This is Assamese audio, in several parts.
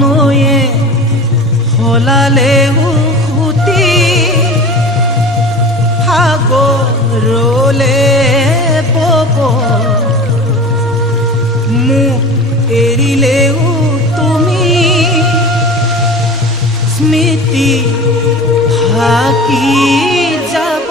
নৈয়ে সলালেও সুতি সাগৰলে বব মোক এৰিলেও তুমি স্মৃতি থাকি যাব।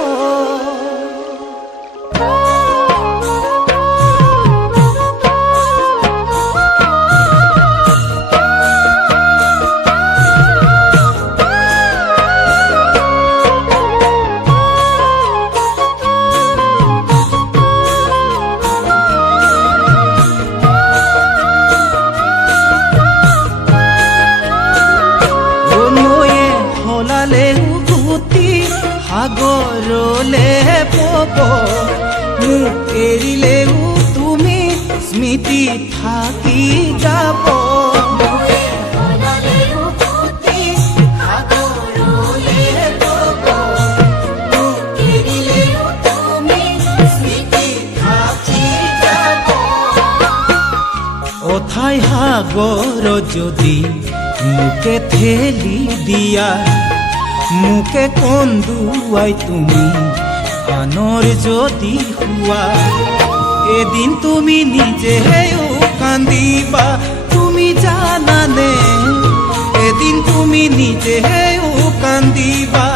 সাগৰলে বব মোক এৰিলেও তুমি স্মৃতি থাকি যাব। অথাই সাগৰ যদি মোকে ঠেলি দিয়া মুকে কন্দুৱাই তুমি আনৰ যদি হোৱা এদিন তুমি নিজেও কান্দিবা। তুমি জানানে এদিন তুমি নিজেও কান্দিবা।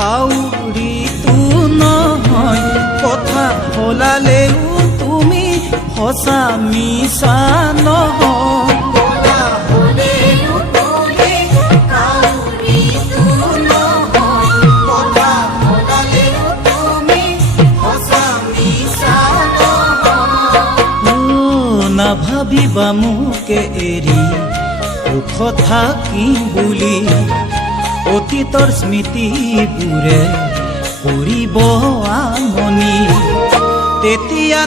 কাউৰীটো নহয় কথা সলালেও তুমি সঁচা মিছা নহয়। নাভাবিবা মোকে এৰি সুখ থাকিম বুলি অতীতৰ স্মৃতিবোৰে কৰিব আমনি তেতিয়া